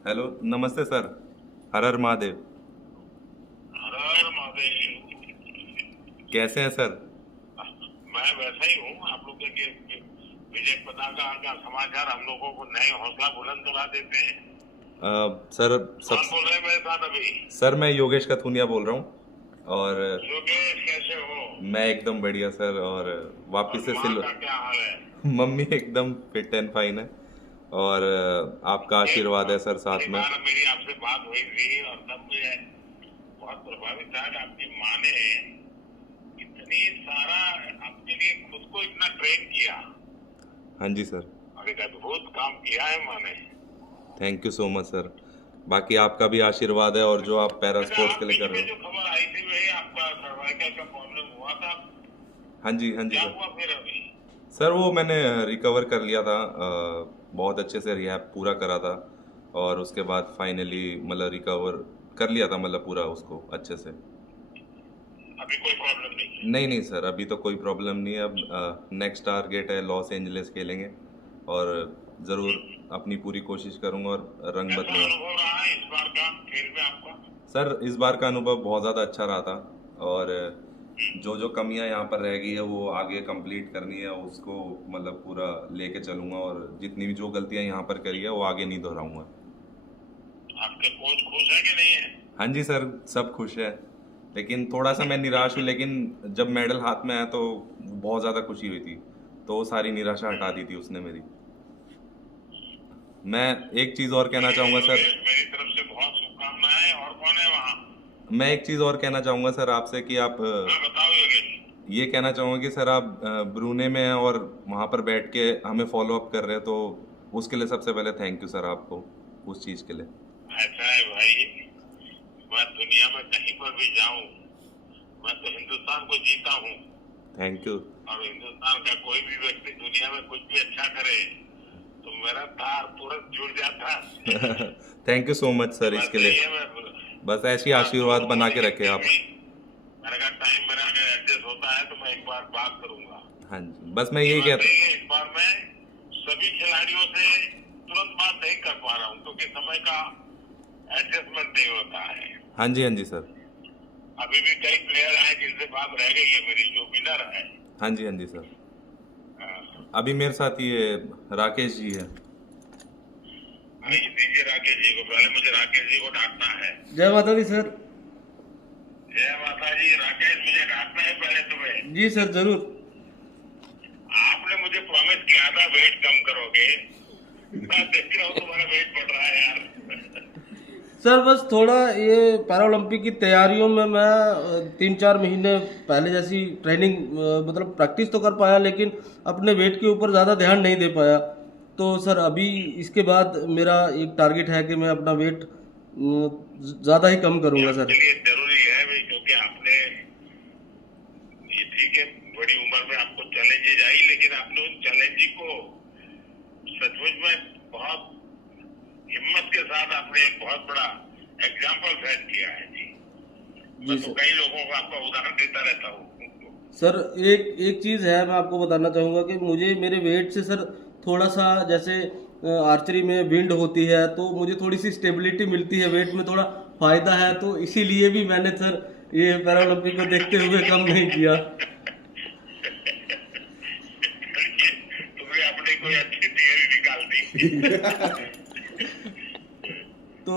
Hello, नमस्ते sir. हर हर महादेव। हर हर महादेव। कैसे हैं सर? मैं वैसा ही हूँ। आप लोग के विजय पताका का समाचार हम लोगों को नए हौसला बुलंद करा देते हैं। सर सब कौन बोल रहे हैं मेरे साथ अभी? सर मैं योगेश कथुनिया बोल रहा हूँ। और योगेश कैसे हो? मैं एकदम बढ़िया सर। और वापस और से माँ सिल का क्या हाल है? मम्मी एकदम फिट एंड फाइन है। और आपका एक आशीर्वाद है सर साथ एक में। बार मेरी आपसे बात हुई थी और तब मुझे बहुत प्रभावित था कि आपकी माँ ने इतनी सारा आपके लिए खुद को इतना ट्रेन किया हाँ जी सर। और एक अद्भुत काम किया है माँ ने। Thank you so much sir. बाकी आपका भी आशीर्वाद है और जो आप पैरा अच्छा, स्पोर्ट्स आप के लिए कर बीच रहे में हो। जो खबर आई थी वही आपका सर्वाइकल का प्रॉब्लम हुआ था? हाँ जी क्या सर। हुआ फिर अभी? सर वो मैंने रिकवर कर लिया था। बहुत अच्छे से रिहैब पूरा करा था। और उसके बाद फाइनली मतलब रिकवर कर लिया था, मतलब पूरा उसको अच्छे से। अभी कोई प्रॉब्लम नहीं है? नहीं नहीं सर, अभी तो कोई प्रॉब्लम नहीं है। अब नेक्स्ट टारगेट है लॉस एंजलिस खेलेंगे। और ज़रूर अपनी पूरी कोशिश करूंगा और रंग कैसा बदलूंगा। अनुभव रहा है इस बार का खेल में आपका? सर इस बार का अनुभव बहुत ज़्यादा अच्छा रहा था। और जो जो कमियां यहाँ पर रह गई है वो आगे कंप्लीट करनी है, उसको मतलब पूरा लेके चलूंगा। और जितनी भी जो गलतियां यहाँ पर करी है वो आगे नहीं दोहराऊंगा। आपके कोच खुश है कि नहीं है? हाँ जी सर, सब खुश है। लेकिन थोड़ा सा मैं निराश हूँ, लेकिन जब मेडल हाथ में आया तो बहुत ज़्यादा खुशी हुई थी। तो वो सारी निराशा हटा दी थी उसने मेरी। मैं एक चीज़ और कहना चलिए चाहूँगा सर। योगेश, मेरी तरफ से बहुत शुभकामनाएं। और कौन है वहाँ? मैं एक चीज़ और कहना चाहूँगा सर आपसे कि आप हाँ, बताओ योगेश। ये कहना चाहूँगा कि सर आप ब्रूने में हैं और वहाँ पर बैठ के हमें फॉलो अप कर रहे हैं, तो उसके लिए सबसे पहले थैंक यू सर आपको, उस चीज़ के लिए। ऐसा है भाई, मैं दुनिया में कहीं पर भी जाऊं, मैं तो हिंदुस्तान को जीता हूँ। Thank you. और हिंदुस्तान का कोई भी व्यक्ति दुनिया में कुछ भी अच्छा करे तो मेरा तार तुरंत जुड़ जाता है। Thank you so much sir बात इसके लिए। सही है। मैं बस ऐसी बात तो आशीर्वाद बना होगी के रखे लेकिन आप। भी मैंने कहा टाइम मेरा अगर एडजस्ट होता है तो मैं एक बार बात करूंगा। हाँ जी, बस मैं ये यही बात कहता। सही है। इस बार मैं सभी खिलाड़ियों से तुरंत बात नहीं कर पा रहा हूँ क्योंकि समय का एडजस्टमेंट नहीं होता है। हाँ जी, हाँ जी सर। अभी भी कई प्लेयर हैं जिनसे बात रह गई है मेरी, जो विनर है। हाँ जी, हाँ जी सर। हाँ, अभी मेरे साथ ये राकेश जी है। भाई दीजिए राकेश जी को। पहले मुझे राकेश जी को डांटना है। जय माता दी सर। जय माता जी। राकेश, मुझे डांटना है पहले तुम्हें। जी सर, जरूर। आपने मुझे प्रॉमिस किया था वेट कम करोगे। मैं देख रहा हूँ तुम्हारा वेट बढ़ रहा है यार। सर बस थोड़ा ये पैरालंपिक की तैयारियों में मैं 3-4 महीने पहले जैसी ट्रेनिंग मतलब प्रैक्टिस तो कर पाया, लेकिन अपने वेट के ऊपर ज़्यादा ध्यान नहीं दे पाया। तो सर अभी इसके बाद मेरा एक टारगेट है कि मैं अपना वेट ज़्यादा ही कम ये करूँगा सर। आपके लिए जरूरी है भाई, क्योंकि आपने ये ठीक है, बड़ी उम्र में आपको चैलेंजेज आई, लेकिन आपने उन चैलेंज को सचमुच में बहुत हिम्मत के साथ आपने एक बहुत बड़ा एग्जाम्पल सेट किया है जी। जी मैं तो सर। कई लोगों को आपका उदाहरण देता रहता हूँ। सर एक एक चीज़ है, मैं आपको बताना चाहूँगा कि मुझे मेरे वेट से सर थोड़ा सा जैसे आर्चरी में विंड होती है तो मुझे थोड़ी सी स्टेबिलिटी मिलती है, वेट में थोड़ा फायदा है, तो इसीलिए भी मैंने सर ये पैरालंपिक को देखते हुए कम नहीं किया। तुमने अपनी कोई अच्छी थियरी निकाल दी। तो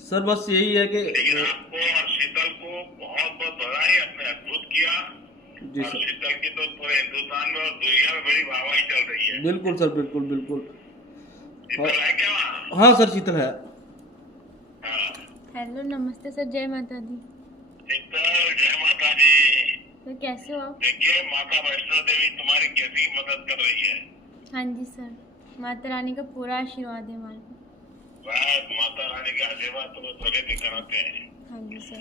सर बस यही है कि लेकिन आपको और शीतल को बहुत बहुत बधाई, आपने अद्भुत किया। जी और सर। शीतल की तो पूरे हिंदुस्तान में और दुनिया में बड़ी वाहवाही चल रही है। बिल्कुल सर, बिल्कुल बिल्कुल। और शीतल है क्या वहाँ? हाँ सर, शीतल है। हाँ। हेलो, नमस्ते सर। जय माता दी। शीतल, जय माता दी। सर कैसे हो आप? देखिए, माता वैष्णो देवी तुम्हारी कैसी मदद कर रही है। हाँ जी सर, माता रानी का पूरा आशीर्वाद है हमारे पे। बस माता रानी के आशीर्वाद तुम्हें प्रगति कराते हैं। हाँ जी सर।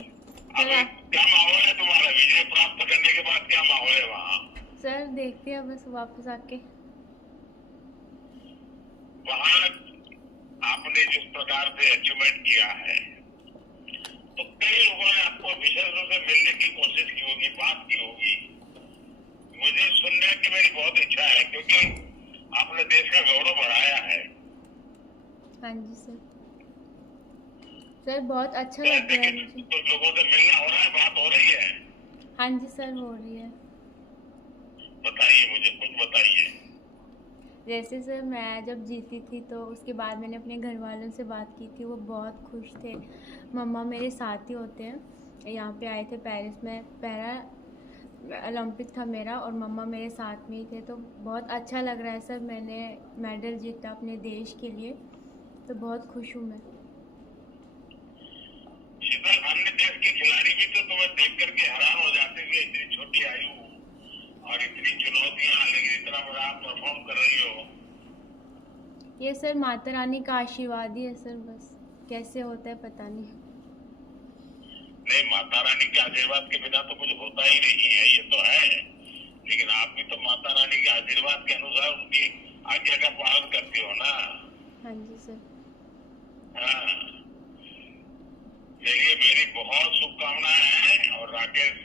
अभी सर आप क्या माहौल है तुम्हारा? विजय प्राप्त करने के बाद क्या माहौल है वहाँ? सर देखते हैं बस वापस आके। वहाँ आपने जिस प्रकार से अचीवमेंट किया है तो कई लोगों ने आपको विशेष रूप से मिलने की कोशिश की होगी, बात की होगी। मुझे सुनने की मेरी बहुत इच्छा है क्योंकि आपने देश का गौरव बढ़ाया है। हाँ जी सर। सर बहुत अच्छा लग रहा है लेकिन मुझे। कुछ लोगों से मिलना हो रहा है, बात हो रही है? हाँ जी सर, हो रही है। बताइए, मुझे कुछ बताइए। जैसे सर मैं जब जीती थी तो उसके बाद मैंने अपने घर वालों से बात की थी, वो बहुत खुश थे। मम्मा मेरे साथ ही होते हैं, यहाँ पे आए थे पेरिस में, पैरा ओलंपिक था मेरा और मम्मा मेरे साथ में ही थे, तो बहुत अच्छा लग रहा है सर। मैंने मेडल जीता अपने देश के लिए, तो बहुत खुश हूँ मैं। शीतल, अन्य देश के खिलाड़ी भी तो तुम्हें देख करके हैरान हो जाते हैं, इतनी छोटी आयु और इतनी चुनौतियां, लेकिन इतना बड़ा आप परफॉर्म कर रही हो। ये सर माता रानी का आशीर्वाद ही है सर, बस कैसे होता है पता नहीं। नहीं, माता रानी के आशीर्वाद के बिना तो कुछ होता ही नहीं है, ये तो है। लेकिन आप भी तो माता रानी के आशीर्वाद के अनुसार उनकी आज्ञा का पालन करते हो ना। हाँ जी सर। हाँ, देखिए, मेरी बहुत शुभकामनाएं हैं और राकेश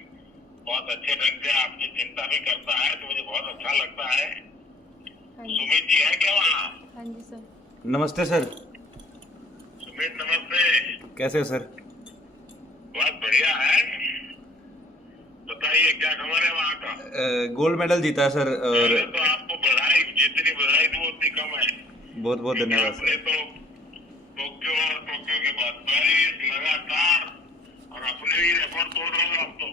बहुत अच्छे ढंग से आपकी चिंता भी करता है, तो मुझे बहुत अच्छा लगता है। हाँ जी। सुमित जी है क्या वहाँ? हाँ जी सर। नमस्ते सर। सुमित नमस्ते। कैसे हो सर? बहुत बढ़िया है। बताइए क्या खबर है वहाँ का? गोल्ड मेडल जीता है सर, और पहले तो आपको बधाई, जितनी बधाई दूं उतनी कम है। बहुत बहुत धन्यवाद आपने सर। तो टोक्यो के बाद पेरिस लगातार, और अपने भी रिकॉर्ड तोड़ रहे हो अब तो।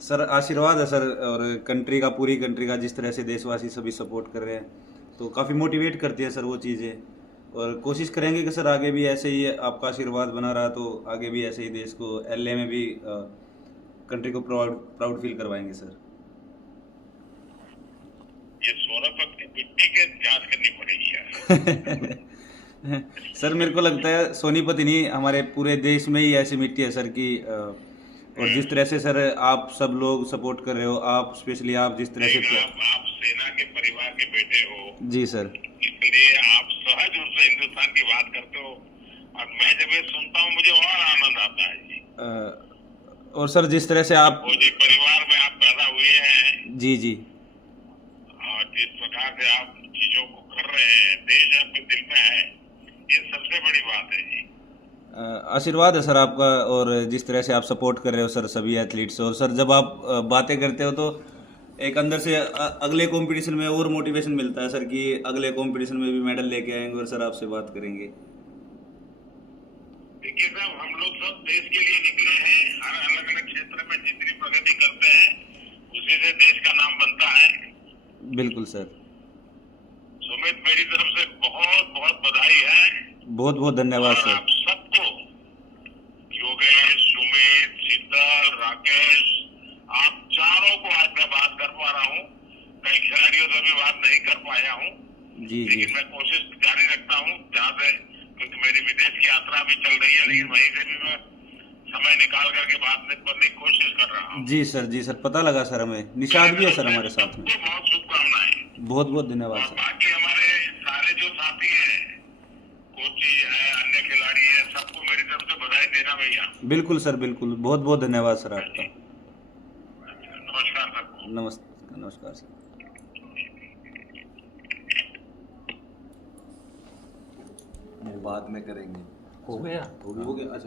सर आशीर्वाद है सर, और कंट्री का, पूरी कंट्री का, जिस तरह से देशवासी सभी सपोर्ट कर रहे हैं तो काफ़ी मोटिवेट करती है सर वो चीज़ें। और कोशिश करेंगे कि सर आगे भी ऐसे ही आपका आशीर्वाद बना रहा तो आगे भी ऐसे ही देश को एलए में भी कंट्री को प्राउड फील करवाएंगे सर। ये सोनीपत की मिट्टी के जांच करनी पड़ेगी यार। सर मेरे को लगता है सोनीपत ही नहीं, हमारे पूरे देश में ही ऐसी मिट्टी है सर की और जिस तरह से सर आप सब लोग सपोर्ट कर रहे हो, आप स्पेशली आप जिस तरह से लेकिन आप सेना के परिवार के बेटे हो, जी सर, इसलिए आप सहज रूप से हिंदुस्तान की बात करते हो, और मैं जब ये सुनता हूँ मुझे और आनंद आता है जी। और सर जिस तरह से आप फौजी परिवार में आप पैदा हुए हैं, जी जी और जिस प्रकार से आप चीजों को कर रहे हैं, देश आपके दिल में है, ये सबसे बड़ी बात है जी। आशीर्वाद है सर आपका, और जिस तरह से आप सपोर्ट कर रहे हो सर सभी एथलीट्स, और सर जब आप बातें करते हो तो एक अंदर से अगले कंपटीशन में और मोटिवेशन मिलता है सर कि अगले कंपटीशन में भी मेडल लेके आएंगे और सर आपसे बात करेंगे। देखिए साहब, हम लोग सब देश के लिए निकले हैं, हर अलग अलग क्षेत्र में जितनी प्रगति करते हैं उसी से देश का नाम बनता है। बिल्कुल सर। सुमित, मेरी तरफ से बहुत बहुत बधाई है। बहुत बहुत धन्यवाद और सर। आप सबको, योगेश, सुमित, शीतल, राकेश, आप चारों को आज मैं बात कर पा रहा हूँ। कई खिलाड़ियों से भी बात नहीं कर पाया हूँ, जी जी लेकिन मैं कोशिश जारी रखता हूँ जहाँ से, क्योंकि मेरी विदेश की यात्रा भी चल रही है, लेकिन वहीं से भी मैं समय निकाल करके बात करने की कोशिश कर रहा हूँ। जी सर, पता लगा सर, हमें निशाद भी है सर हमारे साथ में। सबको बहुत शुभकामनाएं। बहुत बहुत धन्यवाद और सर। बाकी हमारे सारे जो साथी हैं, कोची है, अन्य खिलाड़ी है, सबको मेरी तरफ से बधाई देना भैया। बिल्कुल सर, बिल्कुल, बहुत बहुत धन्यवाद सर आपका। नमस्कार सबको। नमस्कार सर। बाद में करेंगे। हो गया अच्छा।